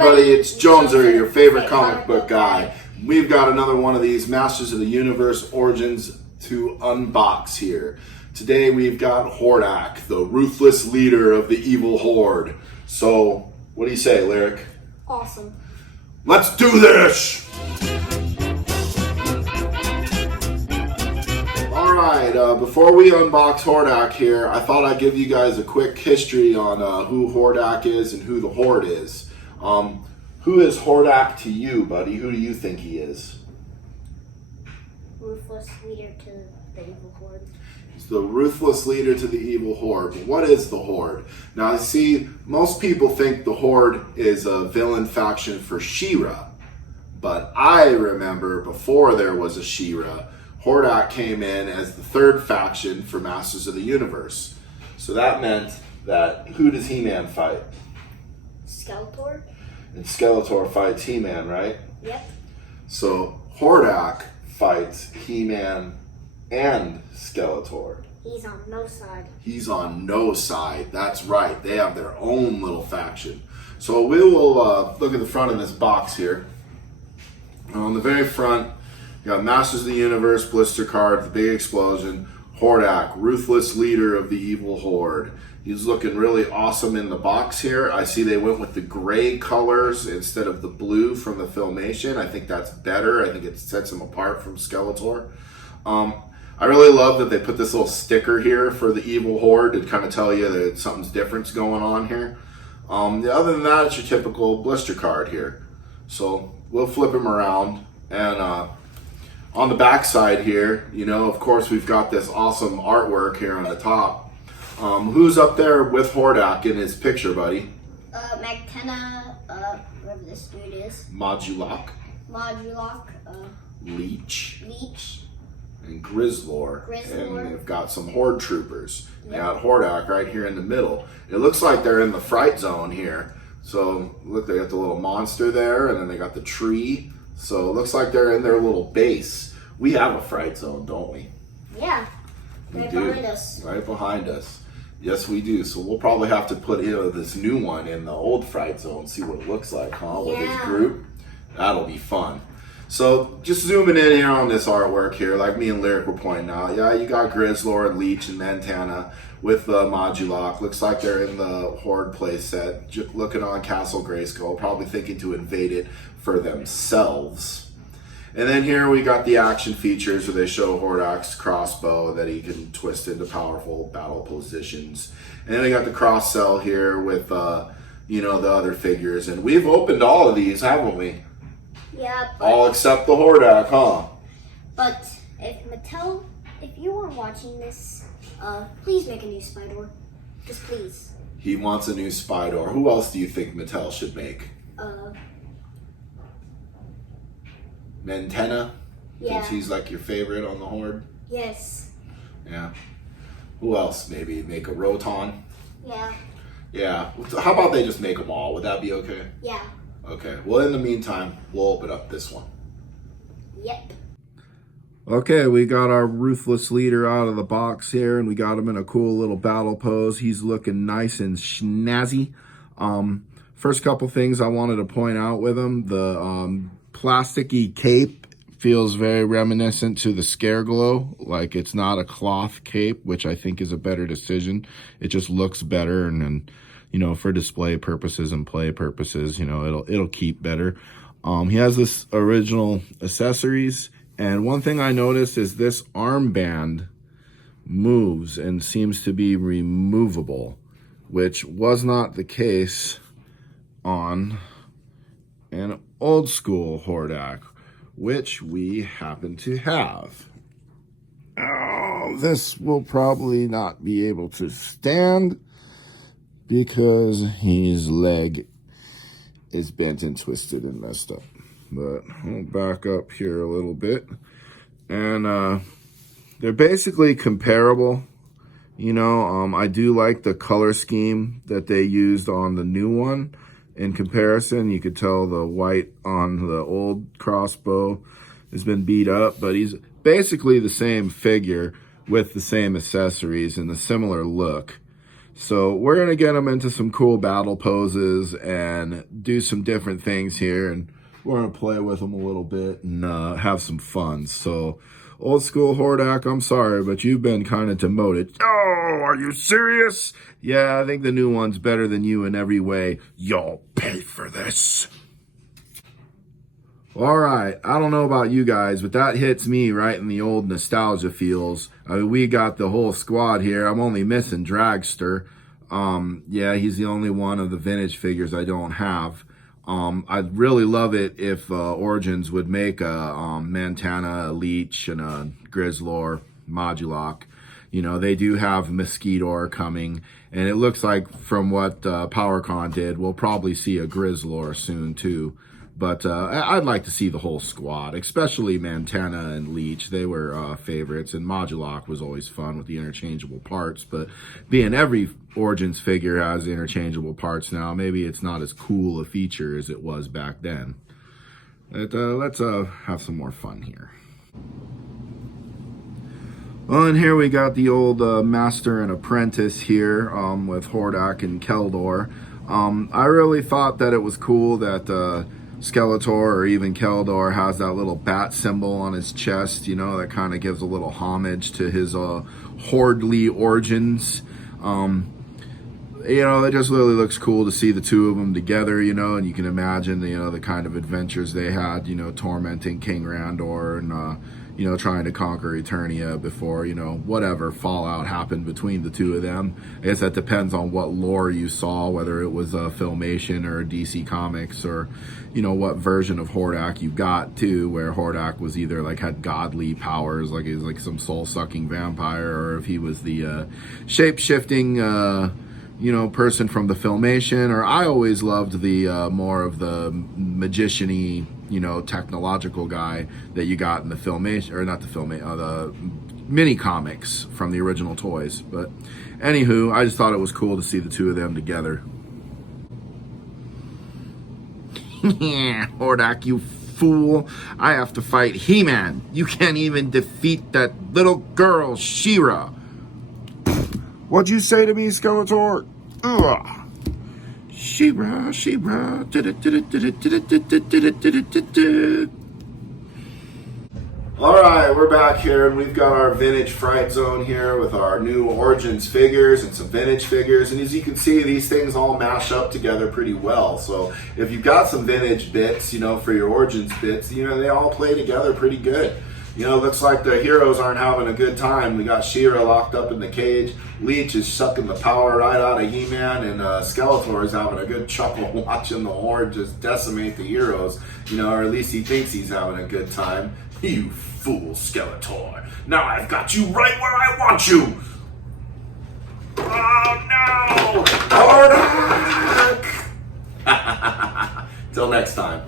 everybody, it's Joneser, your favorite comic book guy. We've got another one of these Masters of the Universe Origins to unbox here. Today we've got Hordak, the ruthless leader of the evil horde. So, what do you say, Lyric? Awesome. Let's do this! Alright, before we unbox Hordak here, I thought I'd give you guys a quick history on who Hordak is and who the Horde is. Who is Hordak to you, buddy? Who do you think he is? Ruthless leader to the evil horde. He's the ruthless leader to the evil horde. But what is the Horde? Now, see, most people think the Horde is a villain faction for She-Ra. But I remember before there was a She-Ra, Hordak came in as the third faction for Masters of the Universe. So that meant that, who does He-Man fight? Skeletor. And Skeletor fights He-Man, right? Yep. So Hordak fights He-Man and Skeletor. He's on no side. He's on no side. That's right. They have their own little faction. So we will look at the front of this box here. On the very front, you got Masters of the Universe blister card, the big explosion. Hordak, ruthless leader of the evil horde. He's looking really awesome in the box here. I see they went with the gray colors instead of the blue from the Filmation. I think that's better. I think it sets him apart from Skeletor. I really love that they put this little sticker here for the evil horde to kind of tell you that something's different going on here. Other than that, it's your typical blister card here. So we'll flip him around, and on the back side here, you know, of course, we've got this awesome artwork here on the top. Who's up there with Hordak in his picture, buddy? McKenna, whatever this dude is. Modulok. Leech. And Grizzlor. And they've got some Horde troopers. They got Hordak right here in the middle. It looks like they're in the Fright zone here. So, look, they got the little monster there, and then they got the tree. So, it looks like they're in their little base. We have a Fright zone, don't we? Yeah. Right behind us. Right behind us. Yes, we do. So we'll probably have to put this new one in the old Fright zone, see what it looks like, huh? With his group. That'll be fun. So just zooming in here on this artwork here, like me and Lyric were pointing out, yeah, you got Grizzlor, Leech, and Montana with the Modulok. Looks like they're in the Horde playset, looking on Castle Grayskull, probably thinking to invade it for themselves. And then here we got the action features where they show Hordak's crossbow that he can twist into powerful battle positions. And then we got the cross cell here with, you know, the other figures. And we've opened all of these, haven't we? Yeah. All except the Hordak, huh? But if Mattel, if you are watching this, please make a new Spider. Just please. He wants a new Spider. Who else do you think Mattel should make? Montana? Yeah. Since he's like your favorite on the Horde? Yes. Yeah. Who else? Maybe make a Roton? Yeah. Yeah. How about they just make them all? Would that be okay? Yeah. Okay. Well, in the meantime, we'll open up this one. Yep. Okay, we got our ruthless leader out of the box here, and we got him in a cool little battle pose. He's looking nice and snazzy. First couple things I wanted to point out with him, the plasticky cape feels very reminiscent to the Scareglow. Like, it's not a cloth cape, which I think is a better decision. It just looks better, and you know, for display purposes and play purposes, you know, it'll keep better. He has this original accessories, and one thing I noticed is this armband moves and seems to be removable, which was not the case on an old school Hordak, which we happen to have. Oh, this will probably not be able to stand because his leg is bent and twisted and messed up. But I'll back up here a little bit. And they're basically comparable. You know, I do like the color scheme that they used on the new one. In comparison, you could tell the white on the old crossbow has been beat up, but he's basically the same figure with the same accessories and a similar look. So we're going to get him into some cool battle poses and do some different things here. And we're going to play with him a little bit and have some fun. So old school Hordak, I'm sorry, but you've been kind of demoted. Oh, are you serious? Yeah, I think the new one's better than you in every way. You'll pay for this. All right, I don't know about you guys, but that hits me right in the old nostalgia feels. I mean, we got the whole squad here. I'm only missing Dragster. Yeah, he's the only one of the vintage figures I don't have. I'd really love it if Origins would make a Montana, a Leech, and a Grizzlor Modulok. You know, they do have Mosquitor coming, and it looks like from what PowerCon did, we'll probably see a Grizzlor soon too. But I'd like to see the whole squad, especially Montana and Leech. They were favorites, and Modulok was always fun with the interchangeable parts. But being every Origins figure has interchangeable parts now, maybe it's not as cool a feature as it was back then. But, let's have some more fun here. Well, and here we got the old Master and Apprentice here with Hordak and Keldor. I really thought that it was cool that Skeletor or even Keldor has that little bat symbol on his chest, you know, that kind of gives a little homage to his Hordly origins. You know, it just really looks cool to see the two of them together, you know, and you can imagine, you know, the kind of adventures they had, you know, tormenting King Randor and, you know, trying to conquer Eternia before, you know, whatever fallout happened between the two of them. I guess that depends on what lore you saw, whether it was a Filmation or DC Comics or, you know, what version of Hordak you got too, where Hordak was either like had godly powers, like he was like some soul-sucking vampire, or if he was the shape-shifting, you know, person from the Filmation. Or I always loved the more of the magician-y, you know, technological guy that you got in the Filmation, or not the Filmation, the mini comics from the original toys. But anywho, I just thought it was cool to see the two of them together. Hordak, you fool. I have to fight He-Man. You can't even defeat that little girl, She-Ra. What'd you say to me, Skeletor? Ugh. She-Ra, She-Ra. Alright, we're back here and we've got our vintage Fright zone here with our new Origins figures and some vintage figures. And as you can see, these things all mash up together pretty well. So if you've got some vintage bits, you know, for your Origins bits, you know, they all play together pretty good. You know, looks like the heroes aren't having a good time. We got She-Ra locked up in the cage. Leech is sucking the power right out of He-Man, and Skeletor is having a good chuckle watching the Horde just decimate the heroes. You know, or at least he thinks he's having a good time. You fool, Skeletor. Now I've got you right where I want you. Oh, no! Hordak! Till next time.